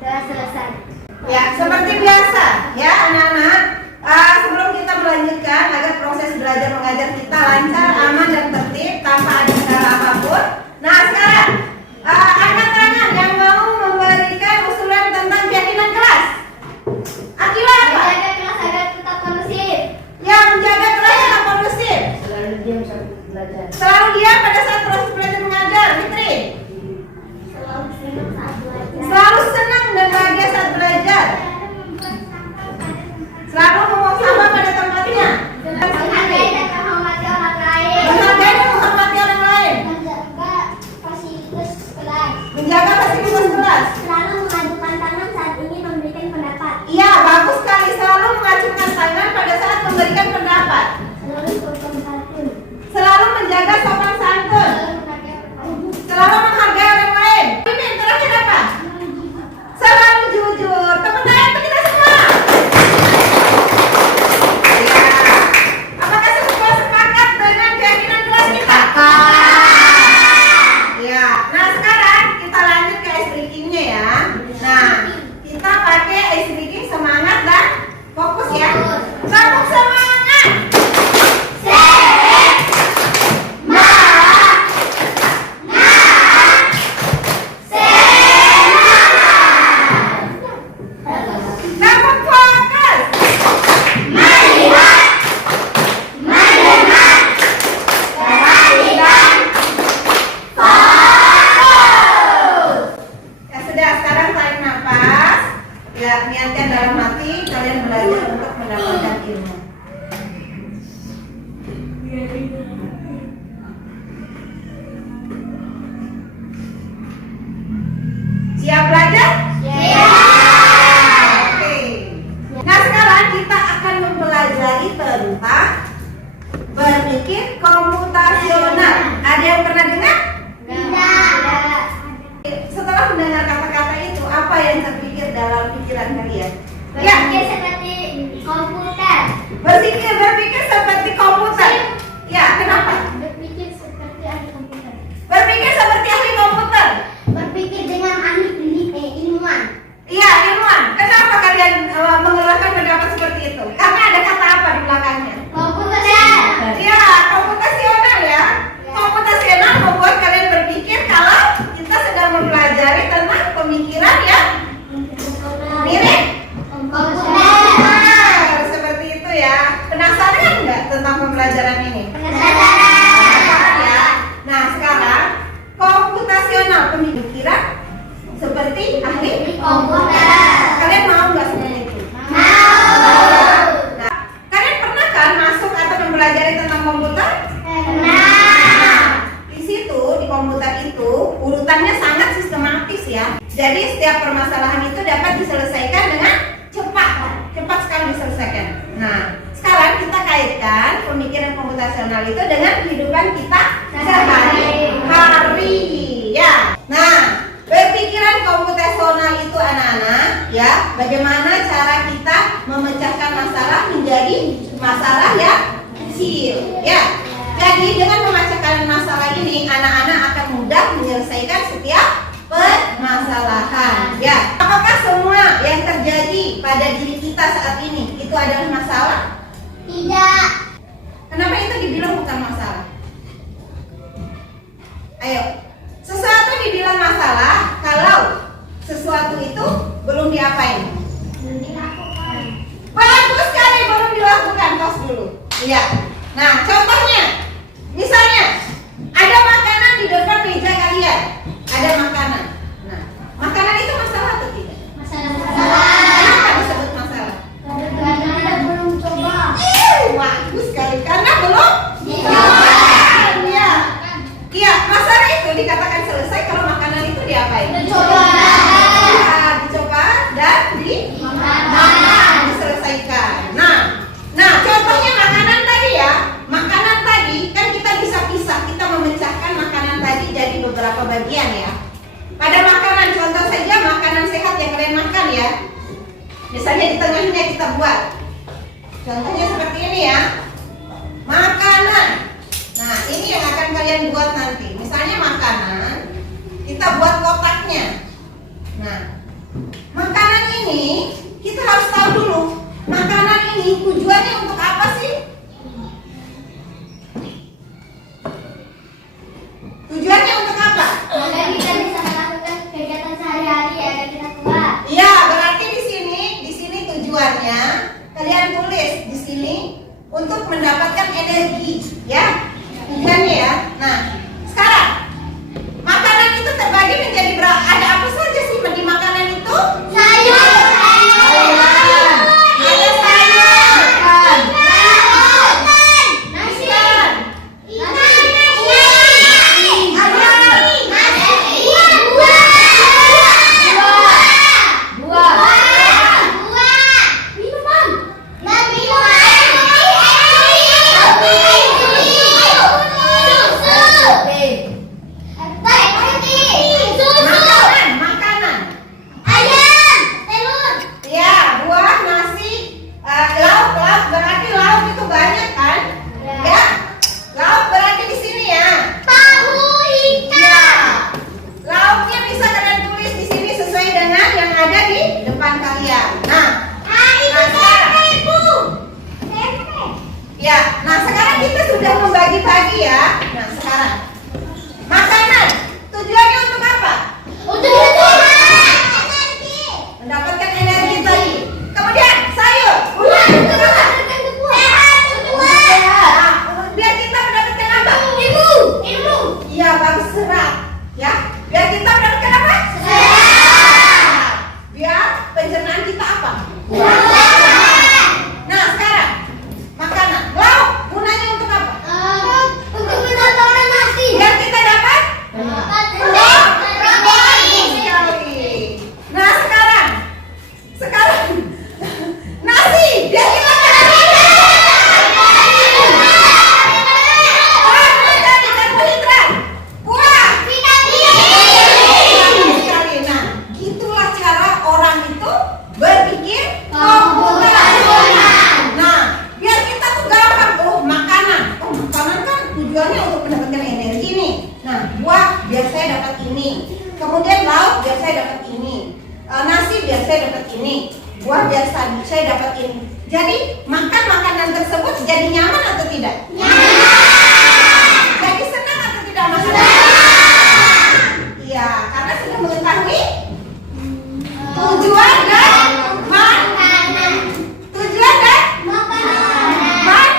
Udah selesai. Ya, seperti biasa ya anak-anak. Sebelum kita melanjutkan agar proses belajar mengajar kita lancar, aman dan tertib tanpa ada kendala apapun. Nah sekarang angkat tangan yang mau memberikan usulan tentang keyakinan kelas. Akibat apa? Menjaga kelas agar tetap kondusif. Yang menjaga kelas tetap kondusif. Selalu diam saat belajar. Selalu diam pada saat proses belajar mengajar. Fitri. Selalu senang saat belajar. Selalu senang dan bahagia saat belajar. Selalu membuang sampah pada tempatnya. Menghargai dan menghormati orang lain. Menghargai dan menghormati orang lain. Menjaga fasilitas kelas. Menjaga fasilitas kelas. Selalu mengajukan tangan saat ingin memberikan pendapat. Iya, bagus sekali. Selalu mengacungkan tangan pada saat memberikan pendapat. Selalu sopan santun. Selalu menjaga sopan santun. Selalu menghargai orang lain. Selalu menghargai orang lain. Ini yang terakhir apa? Selalu jujur. Tepuk tangan untuk kita semua. Ya. Apakah semua sepakat dengan keyakinan kelas kita? Ya. Nah sekarang kita lanjut ke ice breaking-nya ya. Nah kita pakai ice breaking semangat dan fokus ya. Sambung semangat. Sambung fokus. Ya sudah, sekarang tarik nafas. Ya, niatkan dalam hati kalian belajar untuk mendapatkan ilmu. Siap belajar? Oke. Nah sekarang kita akan mempelajari tentang berpikir komputasional. Ada yang pernah dengar? Tidak. Setelah mendengar kata-kata itu, apa yang terpikir dalam pikiran kalian? Ya, Berpikir seperti komputer. berpikir seperti komputer. Ya, kenapa? Berpikir seperti ahli komputer. Berpikir seperti ahli komputer. Berpikir dengan ahli ilmuwan. Iya, ilmuwan. Kenapa kalian mengeluarkan pendapat seperti itu? Karena ada kata apa di belakangnya? Komputer. Iya, komputasional ya. Komputasional membuat kalian berpikir kalau kita sedang mempelajari tentang pemikiran ya mirip komputer. Seperti itu ya. Penasaran nggak tentang pembelajaran ini? Penasaran ya. Nah sekarang komputasional pemikiran seperti ahli Komputer. Kalian mau nggak semuanya itu? Mau. Nah, kalian pernah kan masuk atau mempelajari tentang komputer? Pernah. Di situ di komputer itu urutannya sangat sistematis ya. Jadi setiap permasalahan itu dapat diselesaikan dengan cepat sekali diselesaikan. Nah, sekarang kita kaitkan pemikiran komputasional itu dengan kehidupan kita sehari-hari ya. Nah, berpikiran komputasional itu anak-anak ya, bagaimana cara kita memecahkan masalah menjadi masalah yang kecil ya. Jadi dengan memecahkan masalah ini anak-anak akan mudah menyelesaikan setiap permasalahan ya. Apakah semua yang terjadi pada diri kita saat ini itu adalah masalah? Tidak. Kenapa itu dibilang bukan masalah? Ayo, sesuatu dibilang masalah kalau sesuatu itu belum diapain. Belum dilakukan. Bagus sekali, belum dilakukan. Tos dulu. Iya. Nah, contohnya, misalnya ada makanan di depan meja kalian. Ada makanan. Nah, makanan itu masalah atau tidak? Masalah. Kenapa disebut masalah? Karena kita belum coba. Bagus sekali, karena belum Dicoba. Iya. Iya, masalah itu dikatakan selesai kalau makanan itu diapain? Dicoba. Iya, dicoba dan diselesaikan. Nah, contohnya makanan tadi ya. Makanan tadi kan kita bisa pisah, kita memecahkan makanan tadi jadi beberapa bagian ya. Pada makanan, contoh saja makanan sehat yang kalian makan ya. Misalnya di tengahnya kita buat. Contohnya seperti ini ya. Makanan. Nah, ini yang akan kalian buat nanti. Misalnya makanan, kita buat kotaknya. Nah, Ya, nah sekarang kita sudah membagi-bagi ya. Nah sekarang makanan tujuannya untuk apa? Untuk energi. Mendapatkan energi tadi. Kemudian sayur, buah untuk apa? Nah, biar kita mendapatkan apa? Ilmu. Iya, bagus, serat. Ya, biar kita mendapatkan apa? Serat. Biar pencernaan kita apa? Nah sekarang makanan, lauk gunanya untuk apa? Untuk menambahkan nasi. Biar kita dapat Protein. sekali. Nah sekarang nasi biar kita karbohidrat, buah, vitamin sekali. Nah itulah cara orang itu berpikir komputasional. Nah biar kita tuh gampang, makanan kan tujuannya untuk mendapatkan energi nih. Nah buah biar saya dapat ini, kemudian lauk biar saya dapat ini, nasi biar saya dapat ini, buah biar saya dapat ini. Jadi makan makanan tersebut jadi nyaman atau tidak? Jadi senang atau tidak maksudnya? Iya, karena sudah mengetahui tujuan dan tujuan dan manfaat.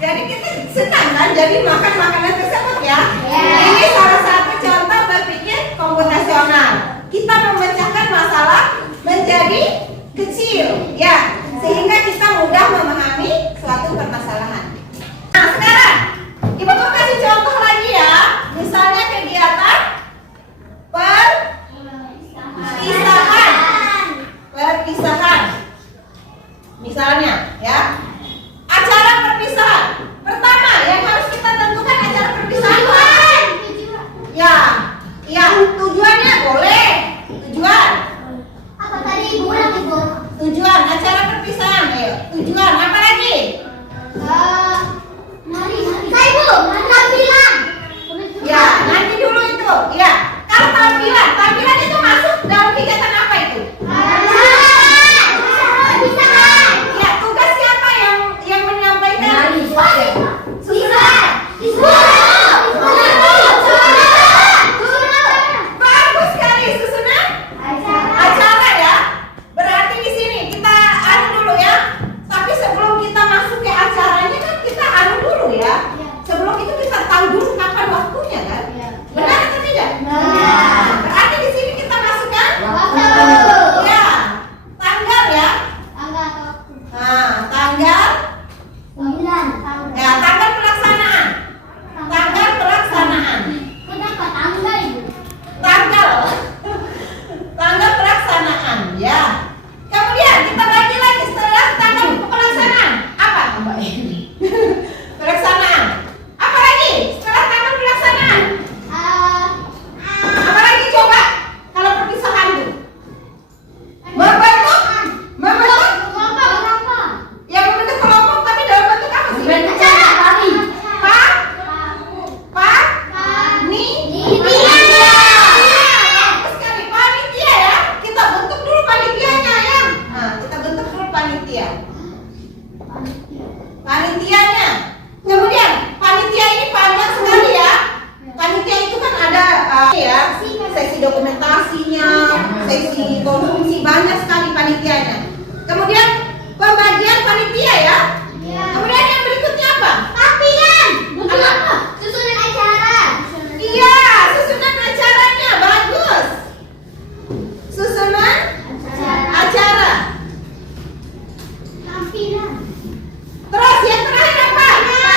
Jadi kita senang kan jadi makan makanan tersebut ya. Ini salah satu contoh berpikir komputasional. Kita memecahkan masalah menjadi kecil ya, sehingga kita mudah memahami suatu permasalahan. Nah sekarang Ibu mau kasih contoh lagi ya. Misalnya kegiatan perpisahan. Misalnya ya, acara perpisahan. Pertama yang harus kita tentukan acara perpisahan ya, tujuannya boleh. Apa tadi Ibu ulang Ibu? Tujuan acara perpisahan, ayo. Tujuan apa lagi? Mari. Tampilan. Ya, nanti dulu itu. Ya, kalau tampilan itu masuk dalam kegiatan apa itu? Ya, tugas siapa yang menyampaikan? Bagus sekali, susunan acara ya. Berarti di sini kita anu dulu ya. Tapi sebelum kita masuk ke acaranya kan kita anu dulu ya. Sebelum itu kita tahu dulu kapan waktunya kan? Benar atau tidak? Berarti di sini kita masukkan ya tanggal ya. Nah, tanggal ya tanggal pelaksanaan. Tanggal pelaksanaan. Kenapa tanggal Ibu? Tanggal pelaksanaan ya. Kemudian kita bagi lagi setelah tanggal pelaksanaan. Apa? Pelaksanaan. Apa lagi? Setelah tanggal pelaksanaan. Apa lagi coba? Kalau perpisahan itu. Membentuk yang membentuk kelompok tapi dalam bentuk apa sih? Panitia. Bagus sekali, panitia ya. Kita bentuk dulu panitianya ya. Nah, kita bentuk dulu panitia. Panitianya. Kemudian panitia ini panjang sekali ya. Panitia itu kan ada ya, sesi dokumentasinya, sesi konsumsi, banyak sekali panitianya. Kemudian pembagian panitia ya. Kemudian yang berikutnya apa? Tampilan. Apa? Susunan acara. Iya, susunan acaranya bagus. Susunan acara. Tampilan. Terus yang terakhir apa?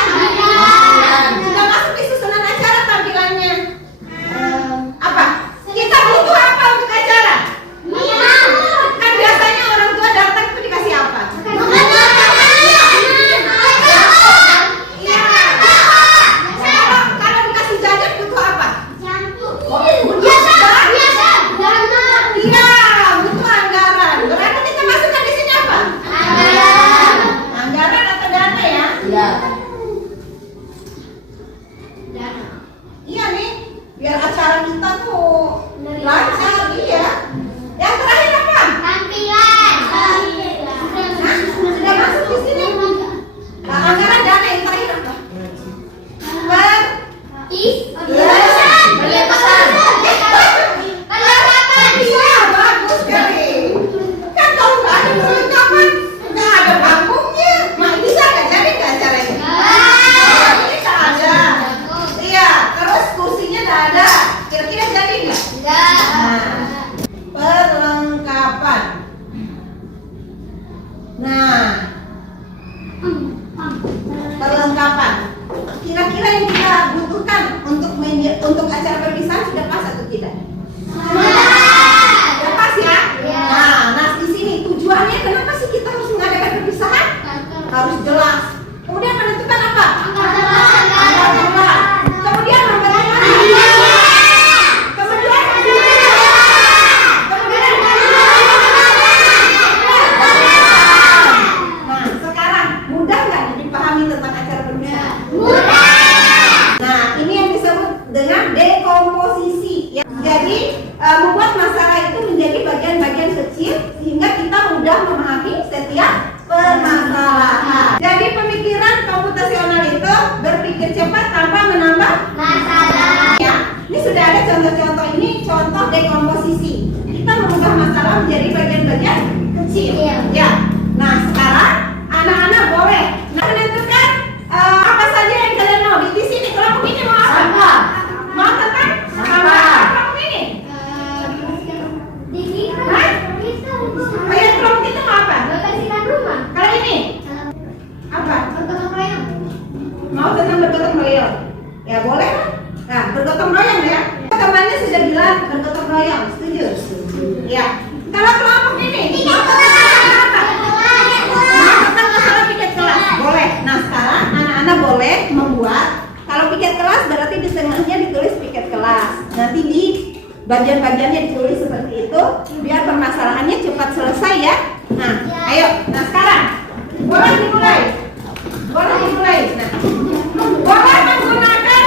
Tampilan. Sudah masuk di susunan acara tampilannya. Apa? Kita butuh apa untuk acara? Minum. Kan biasanya orang tua datang itu dikasih apa? Makanan. Nah, perlengkapan. Nah, perlengkapan. Kira-kira yang kita butuhkan untuk acara perpisahan sudah pas atau tidak? Sudah pas ya? Nah di sini tujuannya kenapa sih kita harus mengadakan perpisahan? Harus jelas. Kemudian menentukan apa? Tanggal bulan. Kemudian bagaimana? Nah, sekarang mudah nggak dipahami tentang acara perpisahan? Nah, ini yang disebut dengan dekomposisi. Ya. Jadi, membuat masalah itu menjadi bagian-bagian kecil sehingga kita mudah memahami setiap permasalahan. Jadi, pemikiran komputasional itu berpikir cepat tanpa menambah masalah. Ya, ini sudah ada contoh-contoh, ini contoh dekomposisi. Kita mengubah masalah menjadi bagian-bagian kecil. Ya. Nah, sekarang anak-anak boleh menentukan apa saja yang kalian mau. Di sini kelompok ini mau apa? Mau tentang kelompok ini? Oh ya, kelompok itu mau apa? Kalau ini apa? Mau tentang bergotong royong? Ya boleh. Nah, bergotong royong ya. Temannya sudah bilang bergotong royong, setuju? Ya. Kalau kelompok ini mau tentang apa? Mau tentang masalah piket kelas? Boleh. Nah, sekarang anak-anak boleh membuat. Kalau piket kelas berarti di tengahnya ditulis piket kelas. Nanti di bagian-bagiannya ditulis seperti itu biar permasalahannya cepat selesai ya. Nah, ayo. Nah, sekarang boleh dimulai. Boleh dimulai. Nah, boleh menggunakan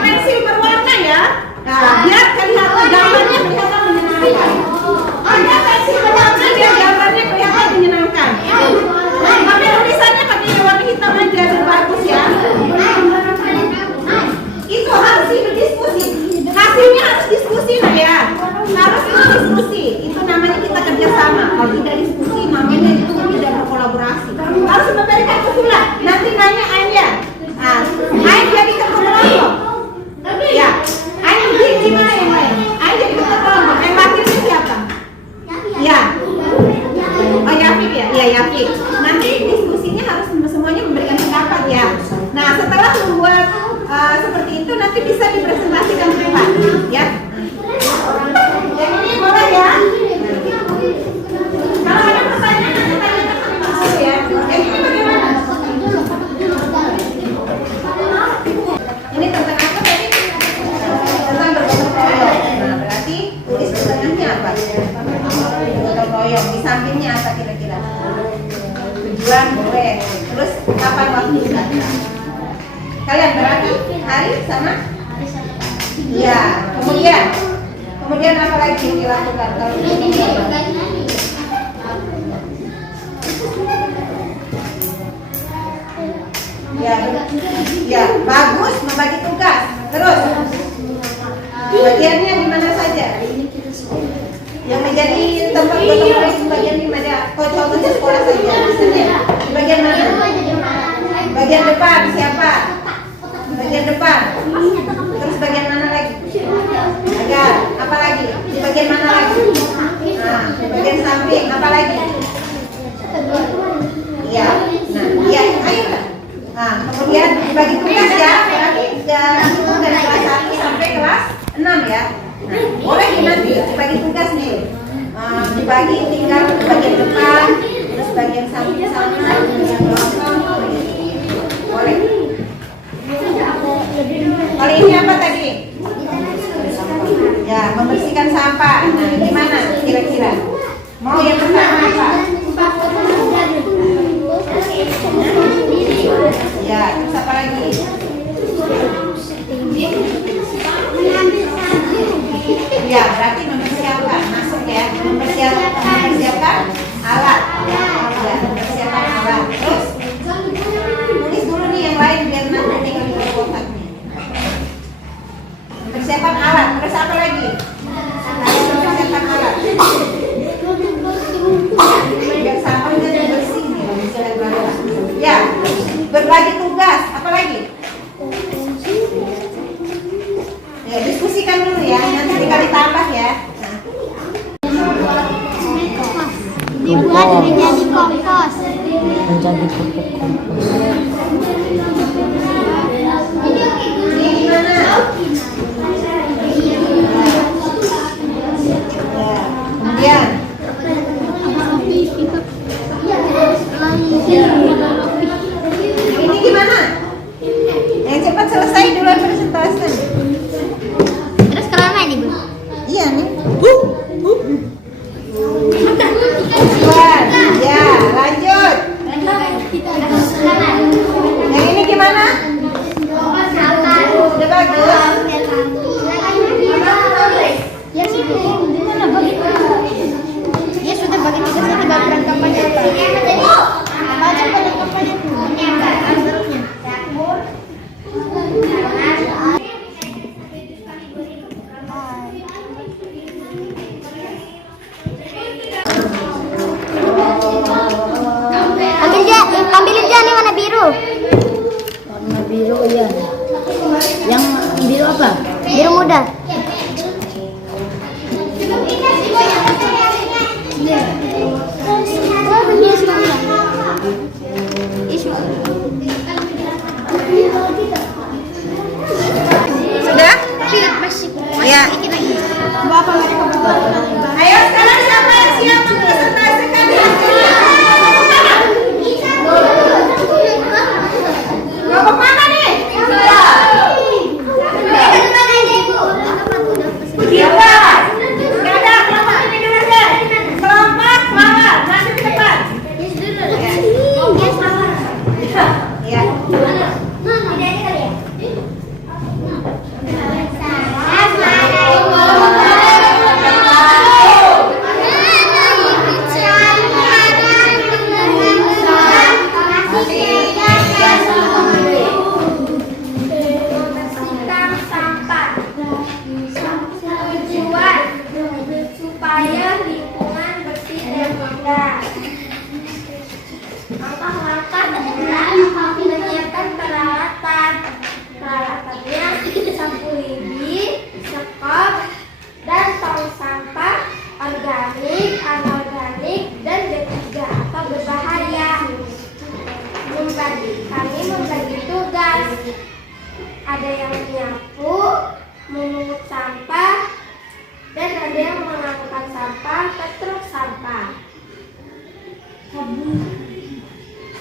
pensil berwarna ya. Nah, biar kelihatan gambarnya kelihatan menyenangkan. Ada pensil berwarna biar gambarnya kelihatan menyenangkan. Tapi tulisannya pakai warna hitam aja biar bagus ya. Itu harus berdiskusi. Hasilnya harus diskusi nah ya. Harus diskusi. Itu namanya kita kerjasama. Kalau tidak diskusi namanya itu tidak berkolaborasi. Harus memberikan usulan. Nanti nanya Anya. Nah, Anya jadi ketua kelompok. Ya. Anya di mana yang lain? Anya jadi ketua kelompok. Yang wakilnya siapa? Ya. Oh Yafik ya? Iya Yafik. Nanti diskusinya harus semuanya memberikan pendapat ya. Nah setelah membuat seperti itu nanti bisa dipresentasikan privat ya. Yang ini boleh ya. Kalau ada pertanyaan nanti tanyakan ke Pak Su ya. Yang ini bagaimana? Ini tentang apa tadi? Tentang bergotong royong. Nah berarti tulis di tengahnya apa? Bergotong royong. Di sampingnya apa kira-kira? Tujuan boleh. Terus kapan waktunya? Kalian berarti hari sama? Iya. Kemudian apa lagi yang dilakukan kalau ini? Ya, bagus membagi tugas. Terus bagiannya di mana saja? Yang menjadi tempat gotong royong bagian di mana? Contohnya sekolah saja. Misalnya di bagian mana? Bagian depan siapa? Bagian depan. Terus bagian mana lagi? Agar. Apa lagi? Di bagian mana lagi? Nah, di bagian samping. Apa lagi? Iya. Nah, iya. Ayo. Nah, kemudian dibagi tugas ya. Berarti itu dari kelas 1 sampai kelas 6 ya. Nah, boleh nanti dibagi tugas nih. Dibagi tinggal di bagian depan, terus bagian samping sana, bagian belakang, boleh. Kalau ini apa tadi? Ya, membersihkan sampah. Nah, gimana kira-kira? Mau yang pertama apa? Ya, terus apa lagi? Ya, berarti mempersiapkan, masuk ya. Mempersiapkan alat. Ya, mempersiapkan alat. Terus tulis dulu nih yang lain biar nanti tinggal di kotaknya. Mempersiapkan alat. Terus apa lagi? Mempersiapkan alat. Biar sampahnya bersih nih, bisa dibawa. Ya, berbagi tugas. Apa lagi? Ya, diskusikan dulu ya. Nanti tinggal ditambah Buat menjadi kompos. menjadi pupuk kompos. Ini gimana? Ya, kemudian ini gimana? Yang cepat selesai duluan presentasi. Terus kalau main ibu? Iya nih. Buat. Ya, lanjut. Yang ini gimana? Udah bagus. Dia sudah bagi tugasnya di bagian kampanye. Baca pada kampanye. Ambilin aja nih warna biru. Warna biru ya. Yang biru apa? Biru muda. Sudah? Ya. Ayo sekarang siapa yang siap mempresentasikan hasilnya? Kelompok mana nih? Kita. Ada kelompok ini dulu deh. Kelompok mawar, nanti ke depan. Ya. Supaya lingkungan bersih dan indah. Langkah-langkah adalah menyiapkan peralatan. Peralatannya sapu lidi, sekop, dan tong sampah organik, anorganik, dan B3 atau berbahaya. Kami membagi tugas. Ada yang menyapu, memungut sampah, dan ada yang mengangkut sampah ke truk sampah.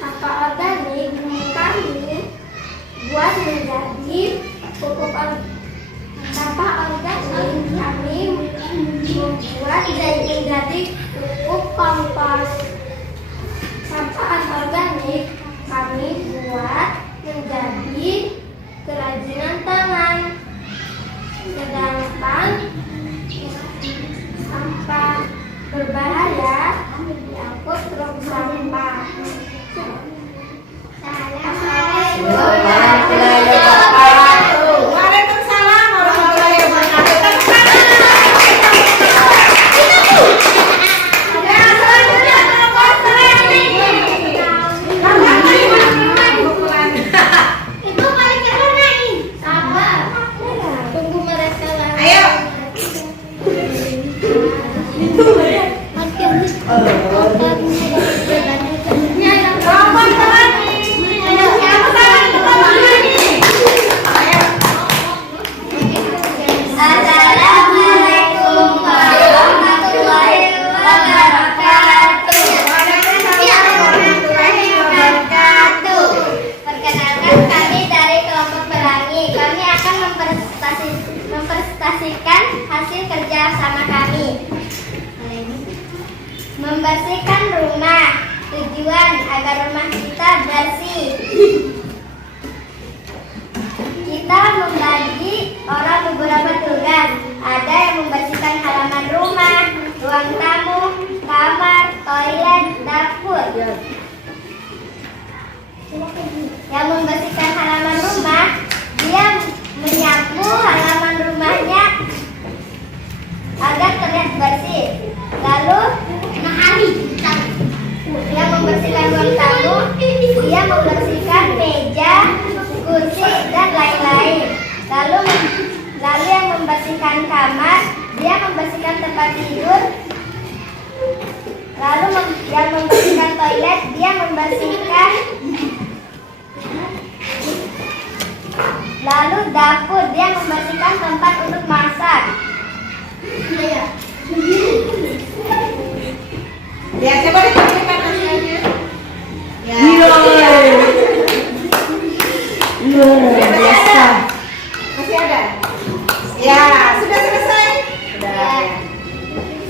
Sampah organik kami buat menjadi pupuk sampah organik kami membuat menjadi pupuk kompos. Sampah anorganik kami buat menjadi kerajinan tangan. Sedangkan sampah berbahaya diangkut truk sampah. Waalaikumsalam warahmatullahi wabarakatuh. Yang selanjutnya kelompok Itu paling keren nih. Sabar. Tunggu mereka lagi. Ayo. Kelompok tani. Siapa tangan di kelompok tani? Ayo. Assalamualaikum warahmatullahi wabarakatuh. Waalaikumsalam warahmatullahi wabarakatuh. Perkenalkan, kami dari kelompok pelangi. Kami akan mempresentasikan hasil kerja sama kami. Membersihkan rumah. Tujuan agar rumah kita bersih. Kita membagi orang beberapa tugas. Ada yang membersihkan halaman rumah, ruang tamu, kamar, toilet, dapur. Yang membersihkan halaman rumah, dia menyapu halaman rumahnya agar terlihat bersih. Lalu yang membersihkan ruang tamu, dia membersihkan meja, kursi, dan lain-lain. Lalu yang membersihkan kamar, dia membersihkan tempat tidur. Lalu dia membersihkan. Lalu dapur, dia membersihkan tempat untuk masak. Ya, coba ditunjukkan hasilnya. Ya. Luar biasa. Masih ada? Ya, sudah selesai. Ya.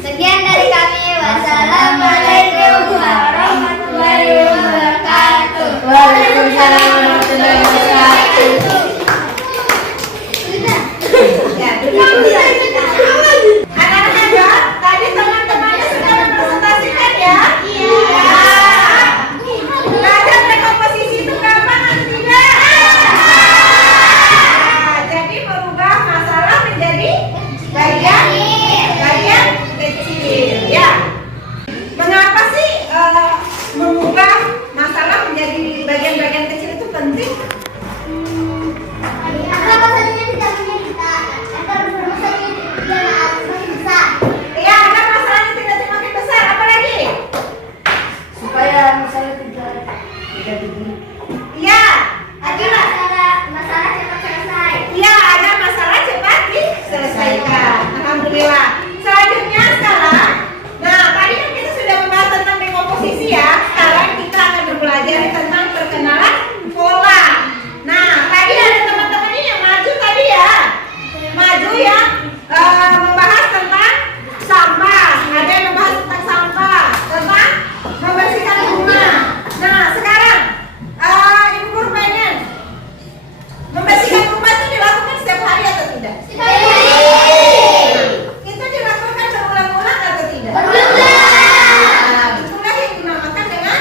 Sekian dari kami. Wassalamualaikum warahmatullahi wabarakatuh. Waalaikumsalam warahmatullahi wabarakatuh. Ya, anak-anak ya, tadi teman-temannya sudah mempresentasikan ya? Iya. Belajar dekomposisi itu gampang atau tidak? Nah, jadi merubah masalah menjadi bagian kecil. Ya. Mengapa sih mengubah masalah menjadi bagian-bagian kecil itu penting? Karena masalahnya tidak menyita, agar masalahnya tidak besar. Ya, agar masalahnya tidak semakin besar. Apa lagi? Supaya misalnya tidak tinggi. Iya, Agar masalah cepat selesai. iya, agar masalah cepat diselesaikan. Alhamdulillah. Selanjutnya sekarang, nah tadi kan kita sudah membahas tentang dekomposisi ya. Sekarang kita akan belajar tentang perkenalan pola. Nah, tadi ada teman-teman ini yang maju tadi ya, maju yang membahas tentang sampah. Ada yang membahas tentang sampah, tentang membersihkan rumah. Nah, sekarang ibu guru pengen membersihkan rumah itu dilakukan setiap hari atau tidak? Itu dilakukan berulang-ulang atau tidak? Nah, itulah yang dinamakan dengan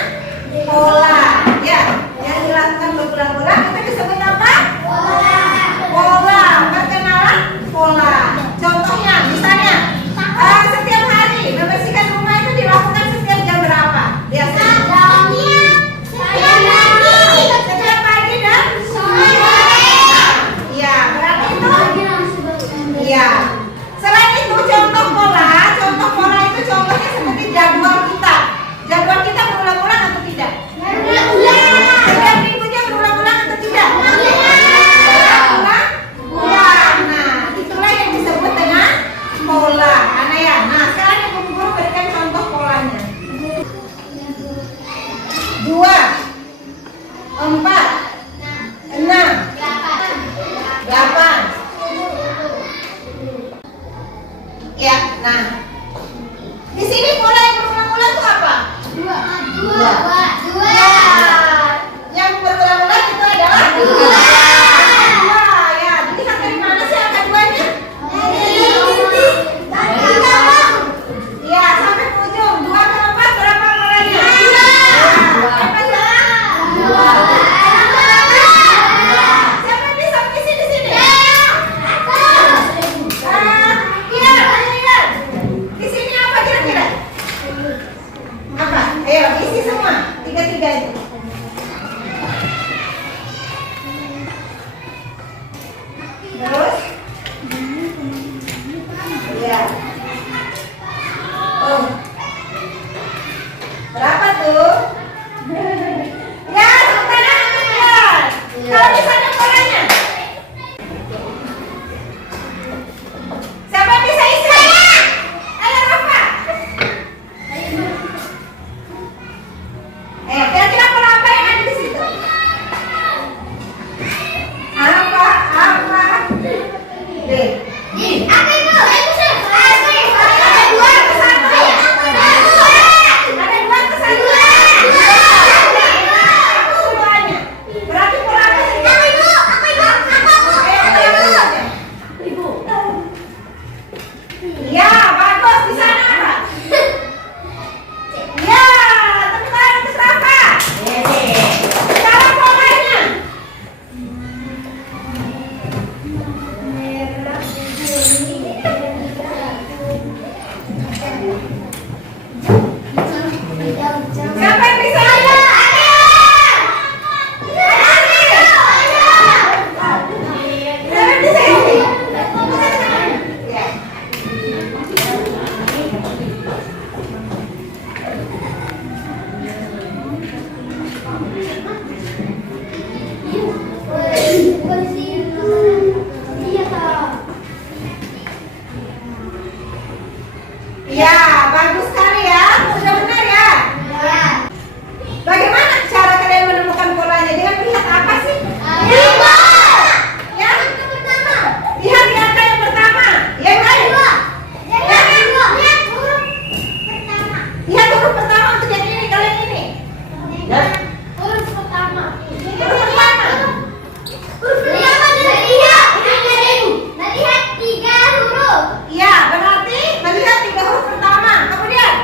pola. Ya, yang dilakukan berulang-ulang itu disebut apa? Pola. Perkenalan pola. Contohnya, misalnya setiap hari membersihkan rumah itu dilakukan setiap jam berapa? Biasanya? Setiap pagi dan sore. Iya, berarti itu. Iya. Selain itu contoh pola itu contohnya seperti jadwal kita. Jadwal kita berulang-ulang atau tidak? Setiap minggunya berulang-ulang atau tidak? Berulang-ulang. Nah, itulah yang disebut dengan pola. Ana ya. Nah, sekarang ibu guru berikan contoh polanya. 2, 4, 6, 8. Ya, nah. Di sini pola yang berulang-ulang itu apa? Ya, yang berulang-ulang itu adalah dua. Ya, dilihat dari mana sih angka 2-nya? Ya, sampai ke ujung. 2 ke 4 berapa polanya? Sampai ke siapa yang bisa mengisi di sini? Iya. Di sini apa kira-kira? Apa? Ayo isi semua. 3 itu. Ya, bagus sekali ya. Sudah benar ya? Bagaimana cara kalian menemukan polanya? Dengan melihat apa sih? Ya? Lihat di angka yang pertama. Yang lain? Lihat huruf pertama untuk yang ini, kalian ini. Huruf pertama. Huruf pertama. Iya, berarti melihat 3 huruf pertama. Kemudian?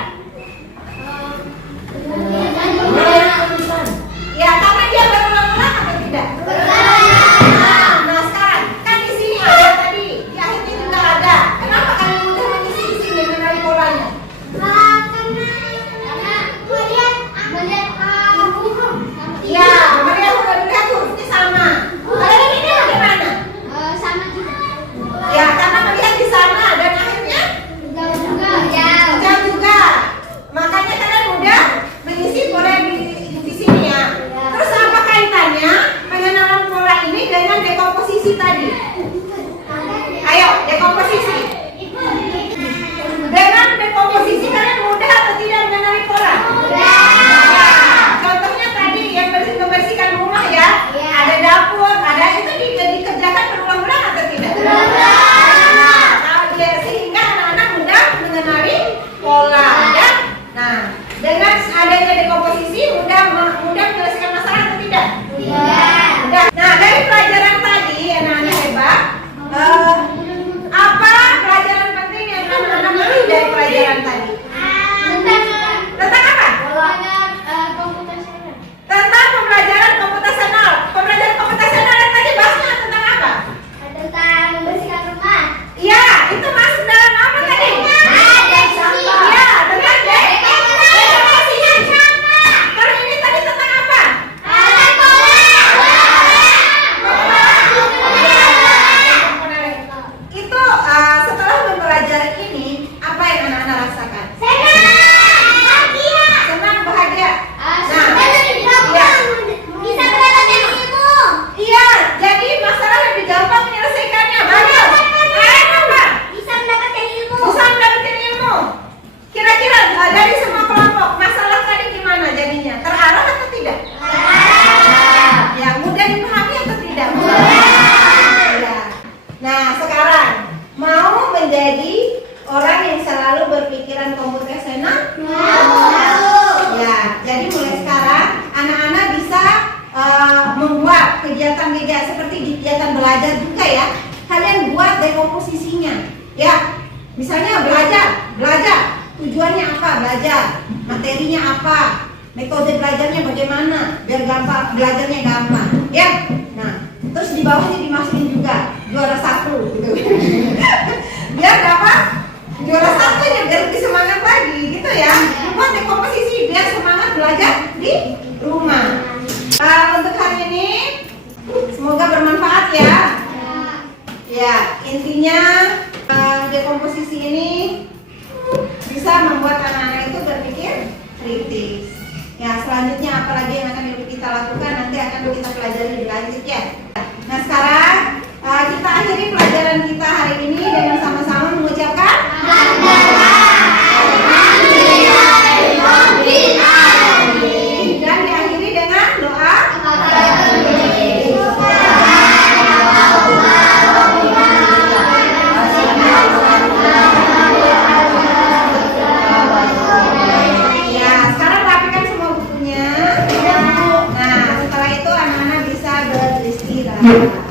Ya, karena dia berulang-ulang atau tidak? Nah, sekarang kan di sini ada tadi, di akhirnya juga ada. Kenapa kalian mudah mengisi di sini mengenali polanya? Ya, melihat hurufnya sama. Kalian ini bagaimana? Ya, karena melihat di sana dan akhirnya jauh juga. Makanya kalian mudah mengisi pola yang di sini ya. Terus apa kaitannya pengenalan pola ini dengan dekomposisi tadi? Ayo, dekomposisi. Dengan dekomposisi kalian mudah atau tidak mengenali pola? Ya, contohnya tadi yang membersihkan rumah ya. Ada dapur, ada itu dikerjakan berulang-ulang atau tidak? Sehingga anak-anak mudah mengenali pola ya. Nah, dengan adanya dekomposisi mudah menyelesaikan masalah atau tidak? Mudah. Nah, dari pelajaran tadi anak-anak hebat, apa pelajaran penting yang anak-anak petik dari pelajaran tadi? Tentang apa? Tentang pembelajaran komputasional. Pembelajaran komputasional yang tadi bahasnya tentang apa? Iya, itu masuk dalam apa tadi? Iya, tentang dekomposisi. Kalau ini tadi tentang apa? Itu setelah mempelajari ini, apa yang anak-anak rasakan? Senang, bahagia. Iya, jadi masalah lebih gampang menyelesaikannya. Bagus. Kenapa? Bisa mendapatkan ilmu. Kira-kira dari semua kelompok masalah tadi gimana jadinya? Terarah atau tidak? Ya, mudah dipahami atau tidak? Ya. Nah, sekarang mau menjadi orang yang selalu berpikiran komputasional? Ya, jadi mulai sekarang anak-anak bisa membuat kegiatan-kegiatan seperti kegiatan belajar juga ya. Kalian buat dekomposisinya ya. Misalnya belajar tujuannya apa? Belajar materinya apa? Metode belajarnya bagaimana biar gampang, belajarnya gampang ya. Nah, terus di bawahnya dimasukin juga juara 1 gitu. Biar dapat juara 1 ya, biar lebih semangat lagi gitu ya. Buat dekomposisi biar semangat belajar di rumah. Untuk hari ini semoga bermanfaat ya. Ya, intinya dekomposisi ini bisa membuat anak-anak itu berpikir kritis. Ya, selanjutnya apalagi yang akan kita lakukan nanti akan kita pelajari lebih lanjut ya. Nah, sekarang kita akhiri pelajaran kita hari ini dengan sama-sama mengucapkan dan diakhiri dengan doa. Ya, sekarang rapikan semua bukunya. Nah, setelah itu anak-anak bisa beristirahat.